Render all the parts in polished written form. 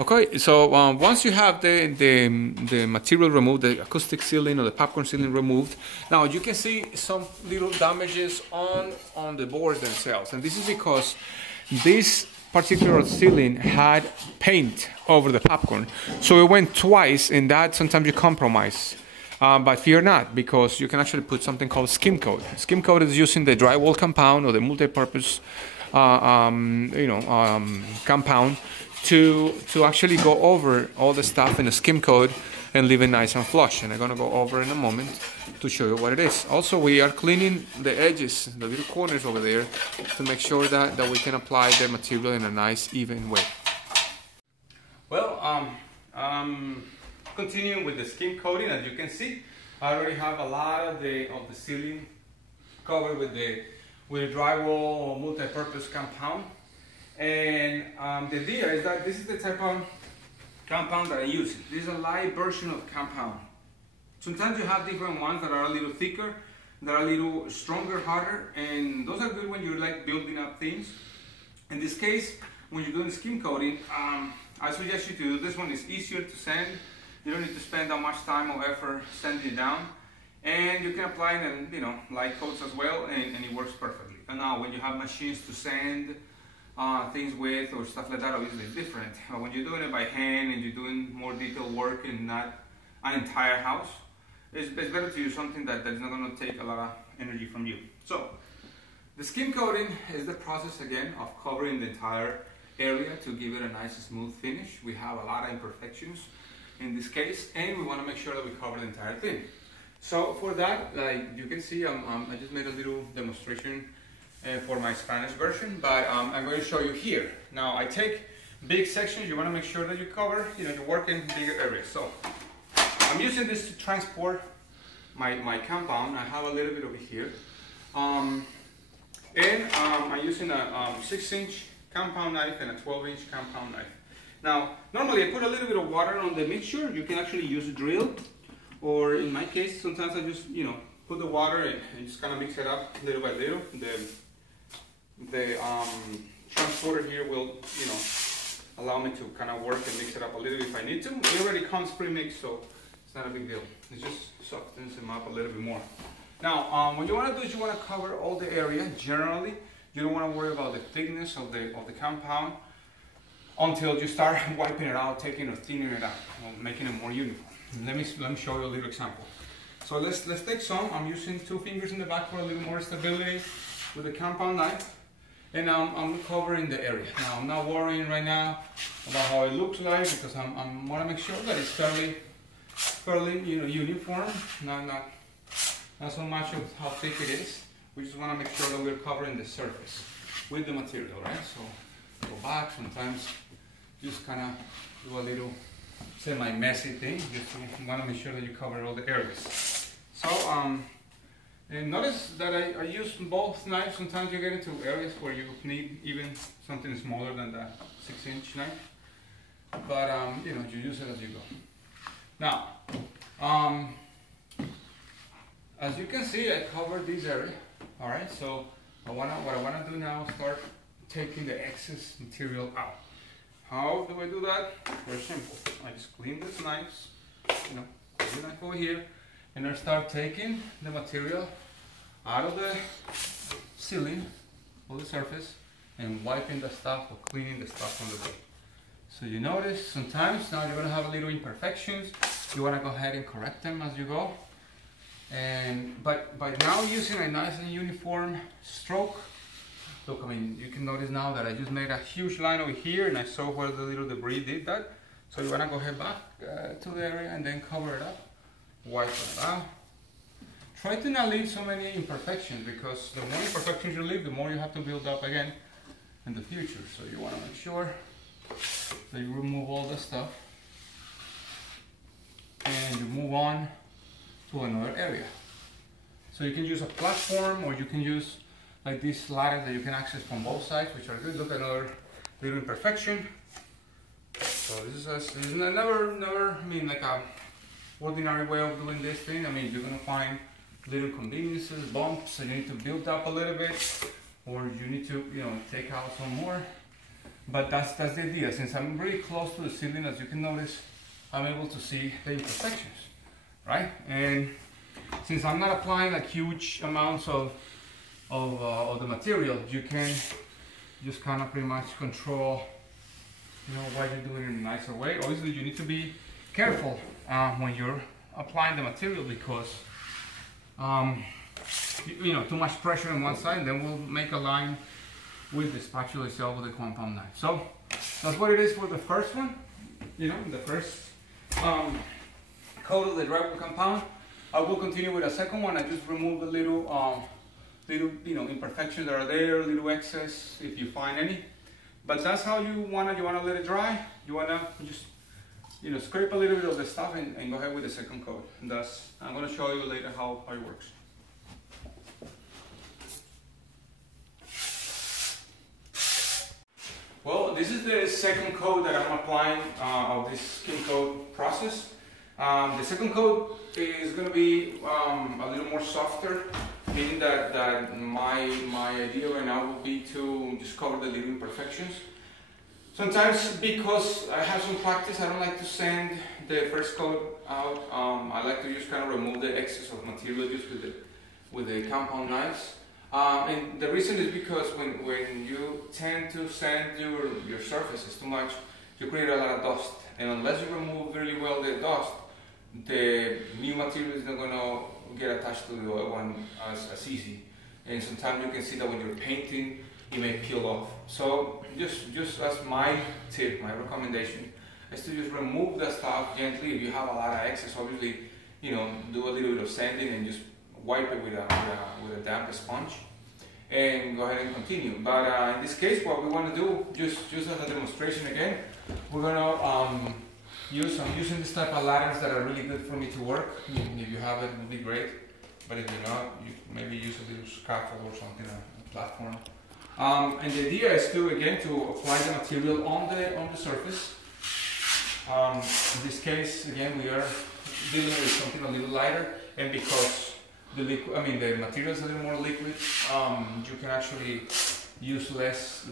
Okay, so once you have the material removed, the acoustic ceiling or the popcorn ceiling removed, now you can see some little damages on the boards themselves, and this is because this particular ceiling had paint over the popcorn, so it went twice, and that sometimes you compromise. But fear not, because you can actually put something called skim coat. Skim coat is using the drywall compound or the multi-purpose, compound to actually go over all the stuff in a skim coat and leave it nice and flush. And I'm gonna go over in a moment to show you what it is. Also, we are cleaning the edges, the little corners over there, to make sure that we can apply the material in a nice, even way. Well, continuing with the skim coating, as you can see, I already have a lot of the ceiling covered with the drywall multi-purpose compound. And the idea is that this is the type of compound that I use. This is a light version of compound. Sometimes you have different ones that are a little thicker, that are a little stronger, harder, and those are good when you're like building up things. In this case, when you're doing skim coating, I suggest you to do this one. It's easier to sand. You don't need to spend that much time or effort sanding it down, and you can apply it in light coats as well, and it works perfectly. And now when you have machines to sand things with or stuff like that, obviously it's different. When you're doing it by hand and you're doing more detailed work and not an entire house, it's better to use something that's not going to take a lot of energy from you. So the skim coating is the process again of covering the entire area to give it a nice smooth finish. We have a lot of imperfections in this case, and we want to make sure that we cover the entire thing. So for that, like you can see, I just made a little demonstration for my Spanish version, but I'm going to show you here. Now I take big sections. You want to make sure that you cover, you're working bigger areas. So I'm using this to transport my compound. I have a little bit over here, and I'm using a 6-inch compound knife and a 12-inch compound knife. Now normally I put a little bit of water on the mixture. You can actually use a drill, or in my case sometimes I just put the water and just kind of mix it up little by little. The transporter here will allow me to kind of work and mix it up a little if I need to. It already comes pre-mixed, so it's not a big deal. It just softens them up a little bit more. Now what you want to do is you want to cover all the area. Generally you don't want to worry about the thickness of the compound until you start wiping it out, taking or thinning it out, making it more uniform. Let me show you a little example. So let's take some. I'm using 2 fingers in the back for a little more stability with the compound knife, and I'm covering the area. Now I'm not worrying right now about how it looks like, because I want to make sure that it's fairly uniform. Not so much of how thick it is. We just want to make sure that we're covering the surface with the material, right? So go back. Sometimes just kind of do a little semi-messy thing. Just want to make sure that you cover all the areas. So and notice that I use both knives. Sometimes you get into areas where you need even something smaller than the 6-inch knife, but you use it as you go. Now as you can see, I covered this area. All right, so what I want to do now is start taking the excess material out. How do I do that? Very simple. I just clean these knives, put the knife over here, and I start taking the material out of the ceiling, or the surface, and wiping the stuff or cleaning the stuff on the way. So you notice sometimes now you're going to have a little imperfections. You want to go ahead and correct them as you go. But by now using a nice and uniform stroke, look, you can notice now that I just made a huge line over here, and I saw where the little debris did that. So you want to go ahead back to the area and then cover it up, wipe it out. Try to not leave so many imperfections, because the more imperfections you leave, the more you have to build up again in the future. So you want to make sure that you remove all the stuff and you move on to another area. So you can use a platform, or you can use like these ladders that you can access from both sides, which are good. Look at another little imperfection. So this is never like a ordinary way of doing this thing. You're gonna find little conveniences, bumps, and you need to build up a little bit, or you need to take out some more. But that's the idea. Since I'm really close to the ceiling, as you can notice, I'm able to see the imperfections, right? And since I'm not applying like huge amounts of the material, you can just kind of pretty much control, you know, what you're doing in a nicer way. Obviously, you need to be careful when you're applying the material, because you know, too much pressure on one side, and then we'll make a line with the spatula itself with the compound knife. So that's what it is for the first one. You know, the first coat of the drywall compound. I will continue with a second one. I just remove the little you know, imperfections that are there, little excess if you find any. But that's how you wanna let it dry. You wanna just, you know, scrape a little bit of the stuff and go ahead with the second coat. And that's, I'm gonna show you later how it works. Well, this is the second coat that I'm applying of this skim coat process. The second coat is going to be a little more softer, meaning that my idea right now will be to just cover the little imperfections. Sometimes, because I have some practice, I don't like to sand the first coat out. I like to just kind of remove the excess of material just with the compound knives. And the reason is because when you tend to sand your surfaces too much, you create a lot of dust. And unless you remove really well the dust, the new material is not going to get attached to the other one as easy. And sometimes you can see that when you're painting, it may peel off. So just as my tip, my recommendation, is to just remove the stuff gently. If you have a lot of excess, obviously, you know, do a little bit of sanding and just wipe it with a damp sponge and go ahead and continue. But in this case, what we want to do, just as a demonstration again, we're going to I'm using this type of ladders that are really good for me to work. If you have it, it would be great. But if you're not, you maybe use a little scaffold or something, a platform. And the idea is to apply the material on the surface. In this case, again, we are dealing with something a little lighter, and because the material is a little more liquid, you can actually use less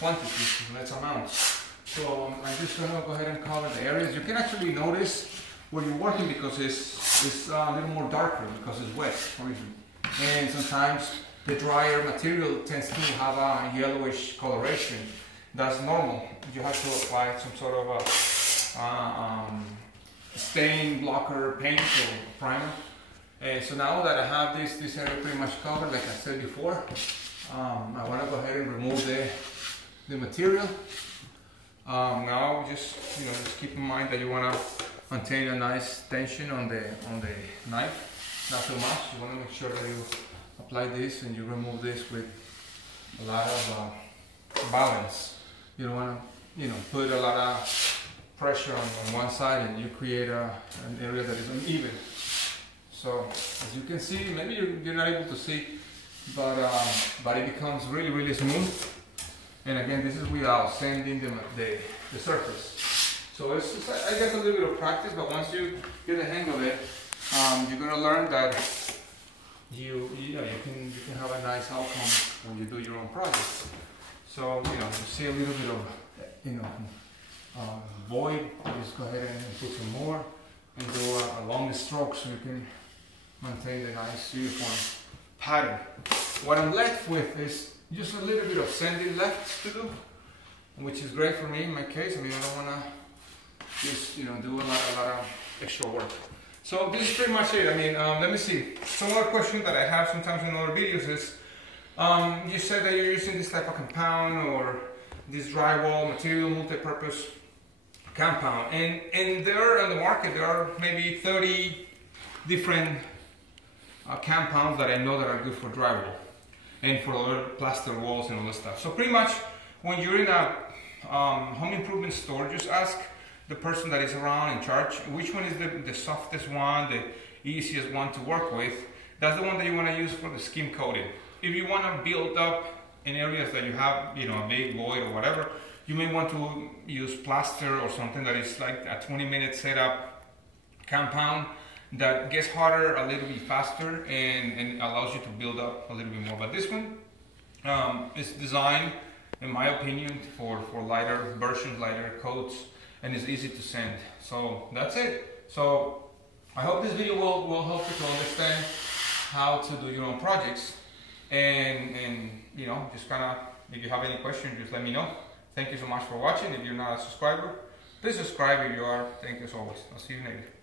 quantities, less amounts. So I'm just going to go ahead and cover the areas. You can actually notice where you're working because it's a little more darker because it's wet, and sometimes the drier material tends to have a yellowish coloration. That's normal. You have to apply some sort of a stain blocker paint or primer. And so now that I have this area pretty much covered, like I said before, I want to go ahead and remove the material. Now just keep in mind that you want to maintain a nice tension on the knife, not too much. You want to make sure that you apply this and you remove this with a lot of balance. You don't want to put a lot of pressure on one side and you create an area that is uneven. So as you can see, maybe you're not able to see, but it becomes really, really smooth. And again, this is without sanding the surface. So it's I guess a little bit of practice, but once you get the hang of it, you're gonna learn that you can have a nice outcome when you do your own project. So you see a little bit of void, just go ahead and put some more and do a long stroke so you can maintain the nice uniform pattern. What I'm left with is just a little bit of sanding left to do, which is great for me in my case. I mean, I don't want to just do a lot of extra work. So this is pretty much it. I mean, let me see. Some other question that I have sometimes in other videos is, you said that you're using this type of compound or this drywall material, multi-purpose compound, and there on the market there are maybe 30 different compounds that I know that are good for drywall and for other plaster walls and all that stuff. So pretty much when you're in a home improvement store, just ask the person that is around in charge which one is the softest one, the easiest one to work with. That's the one that you want to use for the skim coating. If you want to build up in areas that you have a big void or whatever, you may want to use plaster or something that is like a 20-minute setup compound that gets harder a little bit faster and allows you to build up a little bit more. But this one is designed in my opinion, for lighter versions, lighter coats, and it's easy to send. So that's it. So I hope this video will help you to understand how to do your own projects, and you know, just kind of, if you have any questions, just let me know. Thank you so much for watching. If you're not a subscriber, please subscribe. If you are, thank you as always. I'll see you later.